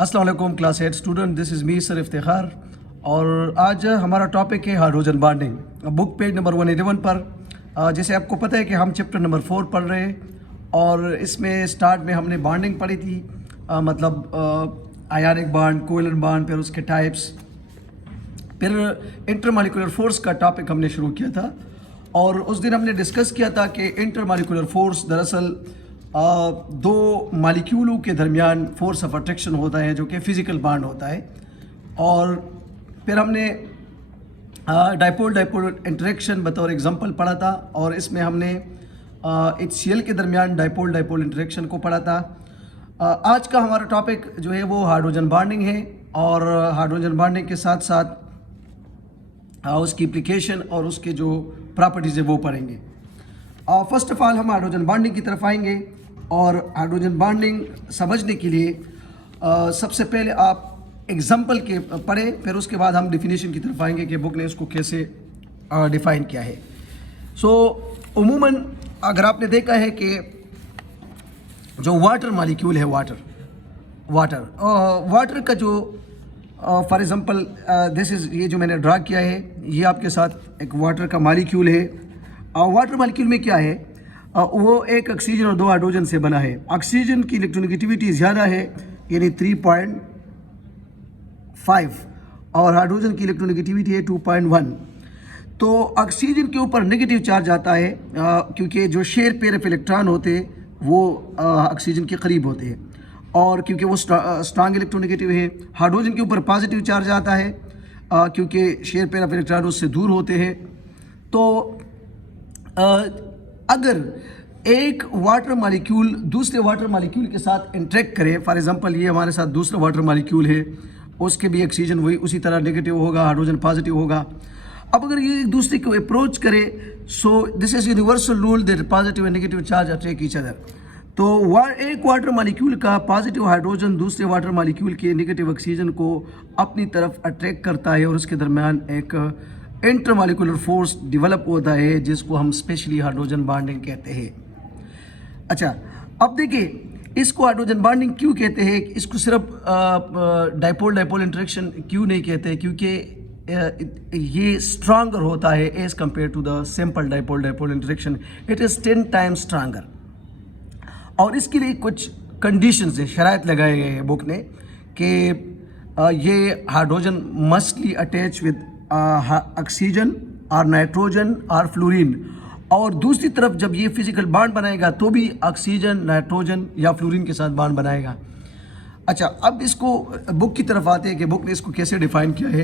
अस्सलाम वालेकुम class 8 student, this is me sir Iftikhar. और आज हमारा टॉपिक है hydrogen bonding. Book page number 111 पर जैसे आपको पता है कि हम चैप्टर नंबर 4 पढ़ रहे हैं और इसमें स्टार्ट में हमने बॉन्डिंग पढ़ी थी, मतलब आयनिक बॉन्ड, कोवैलेंट बॉन्ड, फिर उसके टाइप्स, फिर इंटरमॉलिक्यूलर फोर्स का टॉपिक हमने शुरू किया था। और उस दिन हमने डिस्कस किया था कि इंटरमॉलिक्यूलर फोर्स दरअसल दो मालिक्यूलों के दरमियान फोर्स ऑफ अट्रैक्शन होता है जो कि फ़िज़िकल बॉन्ड होता है। और फिर हमने डाइपोल डाइपोल इंटरेक्शन बतौर एग्जांपल पढ़ा था और इसमें हमने HCl के दरमियान डाइपोल डाइपोल इंटरेक्शन को पढ़ा था। आज का हमारा टॉपिक जो है वो हाइड्रोजन बॉन्डिंग है और हाइड्रोजन बॉन्डिंग के साथ साथ उसकी एप्लीकेशन और उसके जो प्रॉपर्टीज़ है वो पढ़ेंगे। फर्स्ट ऑफ ऑल हम हाइड्रोजन बॉन्डिंग की तरफ आएंगे और हाइड्रोजन बॉन्डिंग समझने के लिए सबसे पहले आप एग्जांपल के पढ़ें, फिर उसके बाद हम डेफिनेशन की तरफ आएंगे कि बुक ने इसको कैसे डिफ़ाइन किया है। उमूमन अगर आपने देखा है कि जो वाटर मॉलिक्यूल है, वाटर का जो फॉर एग्जांपल दिस इज़, ये जो मैंने ड्रा किया है ये आपके साथ एक वाटर का मॉलिक्यूल है। वाटर मॉलिक्यूल में क्या है, वो एक ऑक्सीजन और दो हाइड्रोजन से बना है। ऑक्सीजन की इलेक्ट्रोनेगेटिविटी ज़्यादा है यानी 3.5 और हाइड्रोजन की इलेक्ट्रोनेगेटिविटी है 2.1। तो ऑक्सीजन के ऊपर नेगेटिव चार्ज आता है क्योंकि जो शेयर पेयर ऑफ इलेक्ट्रॉन होते हैं वो ऑक्सीजन के करीब होते हैं और क्योंकि वो स्ट्रांग इलेक्ट्रोनेगेटिव है। हाइड्रोजन के ऊपर पॉजिटिव चार्ज आता है क्योंकि शेयर पेयर ऑफ इलेक्ट्रॉन उससे दूर होते हैं। तो अगर एक वाटर मॉलिक्यूल दूसरे वाटर मॉलिक्यूल के साथ इंटरेक्ट करे, फॉर एग्जांपल ये हमारे साथ दूसरा वाटर मॉलिक्यूल है, उसके भी ऑक्सीजन वही उसी तरह नेगेटिव होगा, हाइड्रोजन पॉजिटिव होगा। अब अगर ये एक दूसरे को अप्रोच करे, so this is universal rule that positive and negative charge attract each other. तो एक वाटर मॉलिक्यूल का पॉजिटिव हाइड्रोजन दूसरे वाटर मॉलिक्यूल के नेगेटिव ऑक्सीजन को अपनी तरफ अट्रैक्ट करता है और उसके दरमियान एक इंटरमॉलिक्यूलर फोर्स डेवलप होता है जिसको हम स्पेशली हाइड्रोजन बॉन्डिंग कहते हैं। अच्छा, अब देखिए इसको हाइड्रोजन बॉन्डिंग क्यों कहते हैं, इसको सिर्फ डाइपोल डाइपोल इंटरेक्शन क्यों नहीं कहते, क्योंकि ये स्ट्रांगर होता है as compare to the simple dipole dipole interaction. It is 10 times stronger और इसके लिए कुछ कंडीशंस है, शराइत लगाए गए हैं बुक ने कि ये hydrogen mostly attach with oxygen और नाइट्रोजन और फ्लोरीन, और दूसरी तरफ जब ये फिजिकल बॉन्ड बनाएगा तो भी ऑक्सीजन, नाइट्रोजन या फ्लोरीन के साथ बॉन्ड बनाएगा। अच्छा, अब इसको बुक की तरफ आते हैं कि बुक ने इसको कैसे डिफाइन किया है।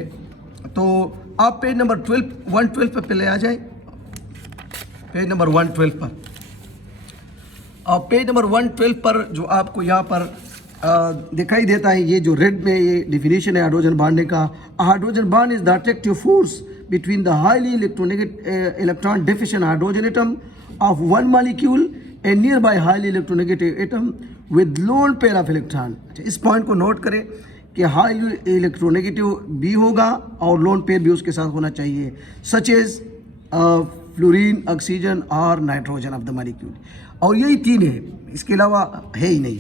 तो आप पेज नंबर 112 पर पहले आ जाए, पेज नंबर 112 पर। और पेज नंबर 112 पर जो आपको यहाँ पर दिखाई देता है, ये जो रेड में ये डिफिनीशन है हाइड्रोजन बॉन्डिंग का। Hydrogen bond is the attractive force between the highly electron deficient hydrogen atom of one molecule and nearby highly electronegative atom with lone pair of electron। इस पॉइंट को note करें कि highly electronegative भी होगा और lone pair भी उसके साथ होना चाहिए, सच एज फ्लोरीन, ऑक्सीजन और नाइट्रोजन ऑफ द मॉलिक्यूल। और यही तीन है, इसके अलावा है ही नहीं।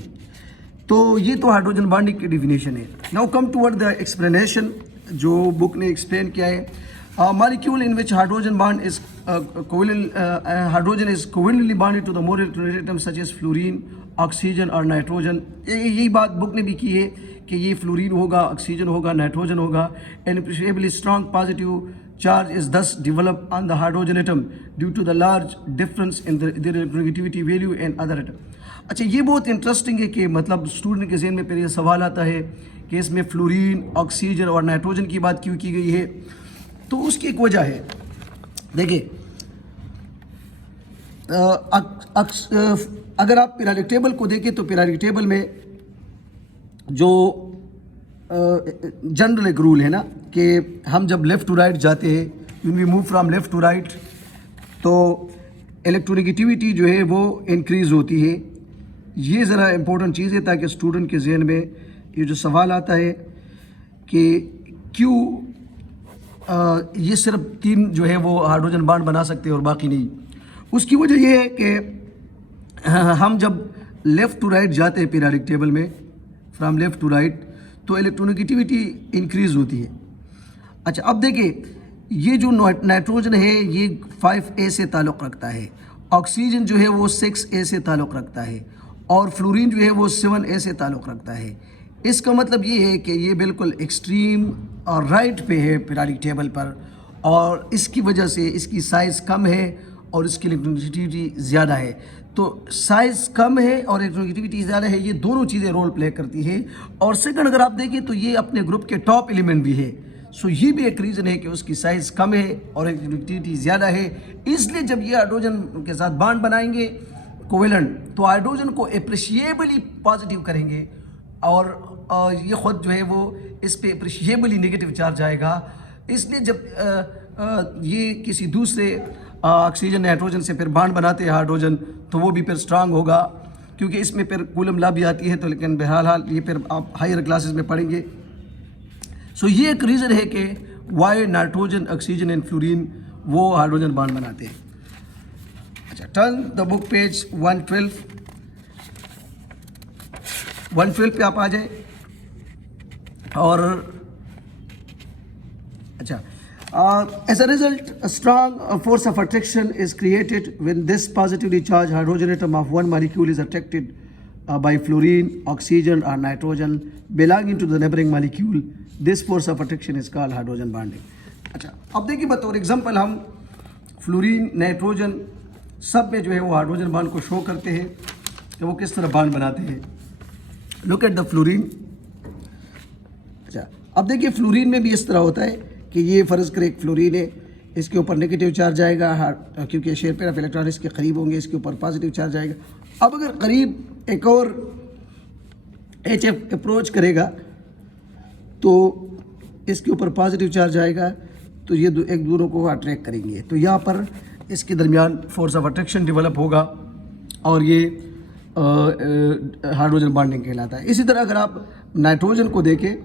तो ये तो हाइड्रोजन बॉन्डिंग की डिफिनेशन है। Now come toward the explanation जो बुक ने एक्सप्लेन किया है। Molecule in which hydrogen bond is hydrogen is covalently bonded to the more electronegative atoms such as fluorine, oxygen और नाइट्रोजन। यही बात बुक ने भी की है कि ये फ्लोरीन होगा, ऑक्सीजन होगा, नाइट्रोजन होगा। And appreciably strong positive charge is thus developed on the hydrogen atom due to the large difference in their electronegativity value and other atom। अच्छा, ये बहुत इंटरेस्टिंग है कि मतलब स्टूडेंट के ज़हन में फिर ये सवाल आता है कि इसमें फ्लोरीन, ऑक्सीजन और नाइट्रोजन की बात क्यों की गई है। तो उसकी एक वजह है, देखिए अगर आप पीरियोडिक टेबल को देखें तो पीरियोडिक टेबल में जो जनरल एक रूल है ना कि हम जब लेफ़्ट टू राइट जाते हैं, when we move from left to right, तो इलेक्ट्रोनेगेटिविटी जो है वो इंक्रीज़ होती है। ये ज़रा इम्पोर्टेंट चीज़ है ताकि स्टूडेंट के जहन में ये जो सवाल आता है कि क्यों ये सिर्फ तीन जो है वो हाइड्रोजन बॉन्ड बना सकते हैं और बाकी नहीं। उसकी वजह ये है कि हम जब लेफ़्ट टू राइट जाते हैं पीरियोडिक टेबल में, फ्रॉम लेफ़्ट टू राइट, तो इलेक्ट्रोनेगेटिविटी इंक्रीज होती है। अच्छा, अब देखिए ये जो नाइट्रोजन है ये 5A से ताल्लुक़ रखता है, ऑक्सीजन जो है वो 6A से ताल्लुक़ रखता है, और फ्लोरीन जो है वो 7A से ताल्लुक़ रखता है। इसका मतलब ये है कि ये बिल्कुल एक्सट्रीम और राइट पे है पीरियोडिक टेबल पर, और इसकी वजह से इसकी साइज़ कम है और इसकी इलेक्ट्रोनेगेटिविटी ज़्यादा है। तो साइज़ कम है और इलेक्ट्रोनेगेटिविटी ज़्यादा है, ये दोनों चीज़ें रोल प्ले करती है। और सेकंड अगर आप देखें तो ये अपने ग्रुप के टॉप एलिमेंट भी है, सो ये भी एक रीज़न है कि उसकी साइज़ कम है और इलेक्ट्रोनेगेटिविटी ज़्यादा है। इसलिए जब ये हाइड्रोजन के साथ बॉन्ड बनाएंगे कोवेलेंट, तो हाइड्रोजन को अप्रिशिएबली पॉजिटिव करेंगे और ये ख़ुद जो है वो इस पे अप्रिशिएबली नेगेटिव चार्ज आएगा। इसलिए जब ये किसी दूसरे ऑक्सीजन नाइट्रोजन से फिर बॉन्ड बनाते हैं हाइड्रोजन, तो वो भी फिर स्ट्रांग होगा, क्योंकि इसमें फिर कूलम लॉ भी आती है। तो लेकिन बहरहाल ये फिर आप हायर क्लासेस में पढ़ेंगे। सो ये एक रीज़न है कि why nitrogen, oxygen and fluorine वो हाइड्रोजन बॉन्ड बनाते हैं। अच्छा, टर्न द बुक पेज 112 पे आप आ जाए। और अच्छा, as a result, a strong force of attraction is created when this positively charged hydrogen atom of one molecule is attracted by fluorine, oxygen or nitrogen belonging to the neighboring molecule. This force of attraction is called hydrogen bonding. अच्छा, अब देखिए बतौर example हम fluorine, nitrogen सब में जो है वो हाइड्रोजन बॉन्ड को शो करते हैं कि वो किस तरह बॉन्ड बनाते हैं। Look at the fluorine. अच्छा, अब देखिए फ्लोरीन में भी इस तरह होता है कि ये फ़र्ज़ करें एक फ्लोरीन है, इसके ऊपर नेगेटिव चार्ज आएगा क्योंकि शेयर पेयर ऑफ इलेक्ट्रॉन इसके करीब होंगे, इसके ऊपर पॉजिटिव चार्ज आएगा। अब अगर करीब एक और HF अप्रोच करेगा तो इसके ऊपर पॉजिटिव चार्ज आएगा, तो ये एक दूसरों को अट्रैक्ट करेंगे। तो यहाँ पर इसके दरमियान फोर्स ऑफ अट्रैक्शन डेवलप होगा और ये हाइड्रोजन बॉन्डिंग कहलाता है। इसी तरह अगर आप नाइट्रोजन को देखें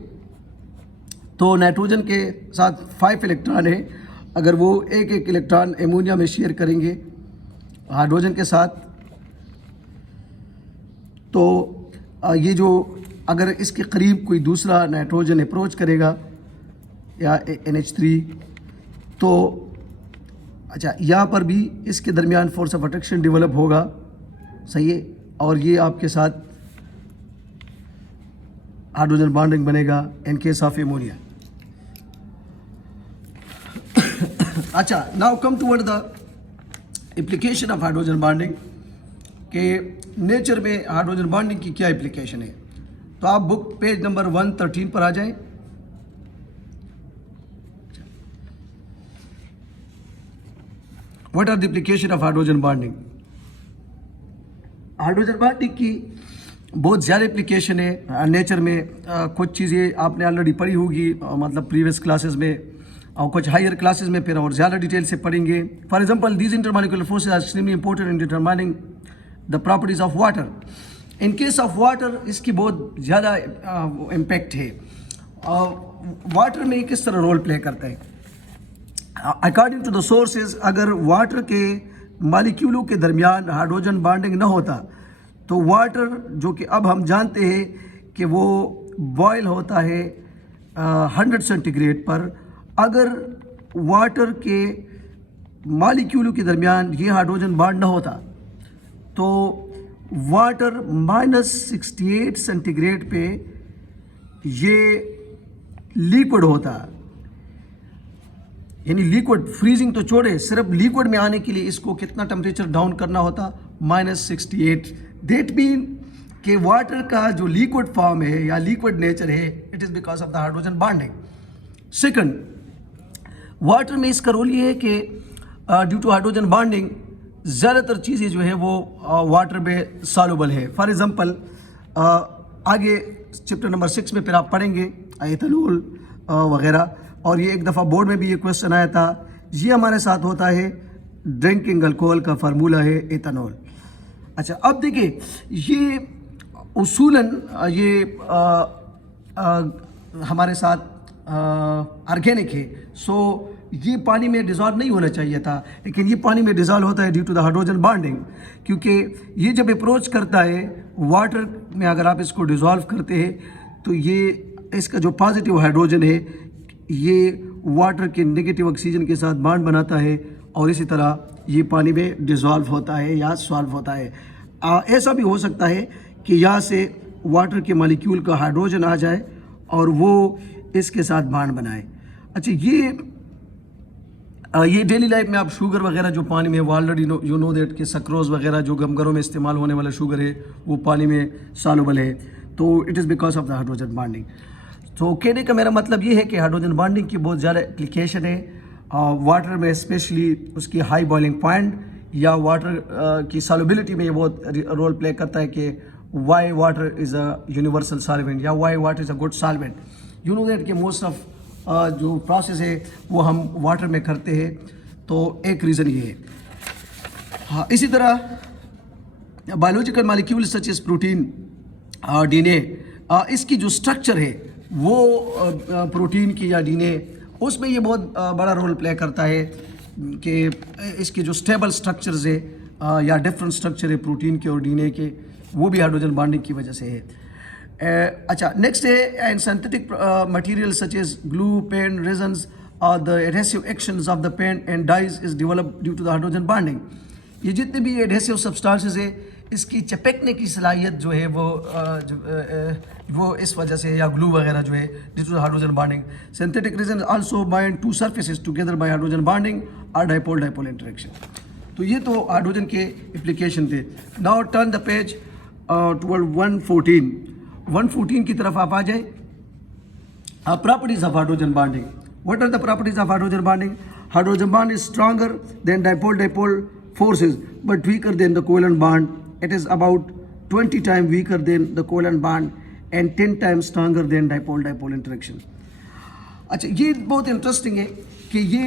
तो नाइट्रोजन के साथ 5 इलेक्ट्रॉन है, अगर वो एक एक इलेक्ट्रॉन एमोनिया में शेयर करेंगे हाइड्रोजन के साथ, तो ये जो अगर इसके करीब कोई दूसरा नाइट्रोजन अप्रोच करेगा या NH3, तो अच्छा यहाँ पर भी इसके दरमियान फोर्स ऑफ अट्रैक्शन डेवलप होगा, सही है, और ये आपके साथ हाइड्रोजन बॉन्डिंग बनेगा इन केस ऑफ एमोनिया। अच्छा, now come toward the application of hydrogen bonding के नेचर में हाइड्रोजन बॉन्डिंग की क्या एप्लीकेशन है। तो आप बुक पेज नंबर 113 पर आ जाएं। What are the application of hydrogen bonding. Hydrogen bonding की बहुत ज़्यादा एप्लीकेशन है नेचर में। कुछ चीज़ें आपने ऑलरेडी पढ़ी होगी, मतलब प्रीवियस क्लासेस में, और कुछ हायर क्लासेस में फिर और ज़्यादा डिटेल से पढ़ेंगे। For example, these intermolecular forces are extremely important in determining the properties of water. In case of water इसकी बहुत ज़्यादा इम्पैक्ट है। वाटर में किस तरह रोल प्ले करता है। अकॉर्डिंग टू द सोर्सेज, अगर वाटर के मॉलिक्यूलों के दरमियान हाइड्रोजन बॉन्डिंग न होता तो वाटर, जो कि अब हम जानते हैं कि वो बॉयल होता है 100 सेंटीग्रेड पर, अगर वाटर के मॉलिक्यूलों के दरमियान ये हाइड्रोजन बॉन्ड न होता तो वाटर -68 सेंटीग्रेड पे ये लिक्विड होता। यानी लिक्विड, फ्रीजिंग तो छोड़े, सिर्फ लिक्विड में आने के लिए इसको कितना टेम्परेचर डाउन करना होता, -68। देट मीन कि वाटर का जो लिक्विड फॉर्म है या लिक्विड नेचर है, it is because of the hydrogen bonding. Second, water में इसका रोल ये है कि ड्यू टू हाइड्रोजन बॉन्डिंग ज़्यादातर चीज़ें जो है वो वाटर में सॉल्युबल है। फॉर एग्जांपल, आगे चैप्टर नंबर 6 में फिर आप पढ़ेंगे एथेनॉल वगैरह, और ये एक दफ़ा बोर्ड में भी ये क्वेश्चन आया था। ये हमारे साथ होता है ड्रिंकिंग अल्कोहल का फार्मूला है एथेनॉल। अच्छा, अब देखिए ये उसूलन ये हमारे साथ ऑर्गेनिक है, सो ये पानी में डिज़ोल्व नहीं होना चाहिए था, लेकिन ये पानी में डिज़ोल्व होता है due to the hydrogen bonding, क्योंकि ये जब अप्रोच करता है वाटर में, अगर आप इसको डिज़ोल्व करते हैं तो ये इसका जो पॉजिटिव हाइड्रोजन है ये वाटर के नेगेटिव ऑक्सीजन के साथ बॉन्ड बनाता है और इसी तरह ये पानी में डिज़ोल्व होता है या सॉल्व होता है। ऐसा भी हो सकता है कि यहाँ से वाटर के मॉलिक्यूल का हाइड्रोजन आ जाए और वो इसके साथ बॉन्ड बनाए। अच्छा, ये डेली लाइफ में आप शुगर वगैरह जो पानी में ऑलरेडी यू नो दैट कि सक्रोज वगैरह जो घरों में इस्तेमाल होने वाला शुगर है वो पानी में सॉल्युबल है, तो it is because of the hydrogen bonding. तो कहने का मेरा मतलब ये है कि हाइड्रोजन बॉन्डिंग की बहुत ज़्यादा एप्लीकेशन है वाटर में, स्पेशली उसकी हाई बॉइलिंग पॉइंट या वाटर की सॉल्युबिलिटी में ये बहुत रोल प्ले करता है कि why water is a universal solvent या why water is a good solvent. You know that कि मोस्ट ऑफ जो प्रोसेस है वो हम वाटर में करते हैं, तो एक रीज़न ये है। हाँ, इसी तरह biological molecule such as protein, DNA, इसकी जो स्ट्रक्चर है वो प्रोटीन की या डीएनए उसमें ये बहुत बड़ा रोल प्ले करता है कि इसके जो स्टेबल स्ट्रक्चर्स है या डिफरेंट स्ट्रक्चर है प्रोटीन के और डीएनए के, वो भी हाइड्रोजन बॉन्डिंग की वजह से है। अच्छा, नेक्स्ट है and synthetic material such as glue, paint, resins और the adhesive actions of the paint and dyes is develop due to the hydrogen bonding. ये जितने भी एडहेसिव सब्सटेंसेस है इसकी चपकने की सलाहियत जो है वो इस वजह से, या ग्लू वगैरह जो है due to hydrogen bonding. Synthetic resin also bind to surfaces together by hydrogen bonding और डाइपोल डाइपोल इंटरेक्शन। तो ये तो हाइड्रोजन के एप्लीकेशन थे। Now turn the page toward 114 की तरफ आप आ जाए। Properties of hydrogen bonding. What are the properties of hydrogen bonding? Hydrogen bond is stronger than dipole forces but weaker than the covalent bond. It is about 20 times weaker than the covalent bond and 10 times stronger than dipole interaction. अच्छा, ये बहुत interesting है कि ये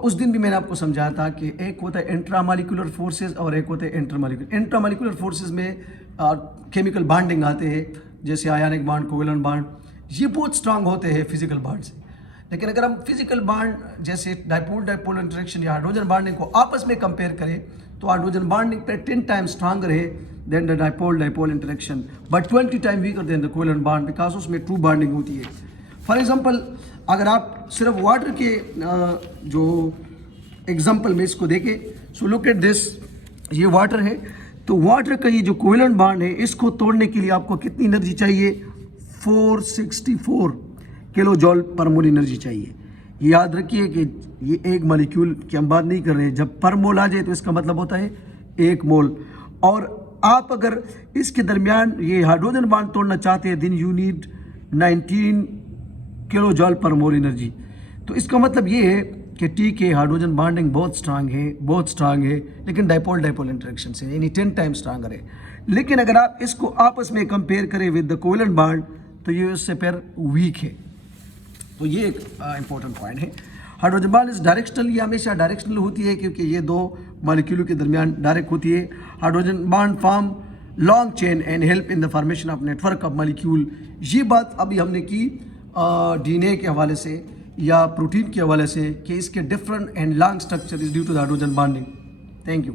उस दिन भी मैंने आपको समझाया था कि एक होता है इंट्रामॉलिक्यूलर फोर्सेस और एक होता है इंटरमॉलिक्यूलर। इंट्रामॉलिक्यूलर फोर्सेस में केमिकल बॉन्डिंग आते हैं, जैसे आयनिक बॉन्ड, कोवेलेंट बॉन्ड, ये बहुत स्ट्रांग होते हैं फिजिकल बॉन्ड से। लेकिन अगर हम फिजिकल बॉन्ड जैसे डाइपोल इंटरेक्शन या हाइड्रोजन बॉन्डिंग को आपस में कंपेयर करें तो हाइड्रोजन बॉन्डिंग पे 10 टाइम्स स्ट्रांगर है than the dipole interaction, but 20 time weaker than the covalent bond, because उसमें ट्रू बॉन्डिंग होती है। फॉर एग्जांपल, अगर आप सिर्फ वाटर के जो एग्जांपल में इसको देखें, सो लुक एट दिस, ये वाटर है, तो वाटर का ये जो कोवेलेंट बॉन्ड है इसको तोड़ने के लिए आपको कितनी एनर्जी चाहिए? 464 kilo joule per mole energy चाहिए। याद रखिए कि ये एक मॉलिक्यूल की हम बात नहीं कर रहे हैं, जब पर मोल आ जाए तो इसका मतलब होता है 1 मोल। और आप अगर इसके दरमियान ये हाइड्रोजन बॉन्ड तोड़ना चाहते हैं then you need 19 kilo joule per mole energy. तो इसका मतलब ये है कि ठीक है, हाइड्रोजन बॉन्डिंग बहुत स्ट्रांग है, लेकिन डाइपोल इंटरेक्शन से यानी 10 टाइम्स स्ट्रांगर है। लेकिन अगर आप इसको आपस में कंपेयर करें विद द कोवेलेंट बॉन्ड तो ये उससे फिर वीक है। तो ये एक इंपॉर्टेंट पॉइंट है। हाइड्रोजन बॉन्ड इज डायरेक्शनल, ये हमेशा डायरेक्शनल होती है क्योंकि ये दो मॉलिक्यूल के दरमियान डायरेक्ट होती है। Hydrogen bond form long chain and help in the formation of network of molecule. ये बात अभी हमने की डीएनए के हवाले से या प्रोटीन के हवाले से कि इसके different and long structure is due to the hydrogen bonding. Thank you.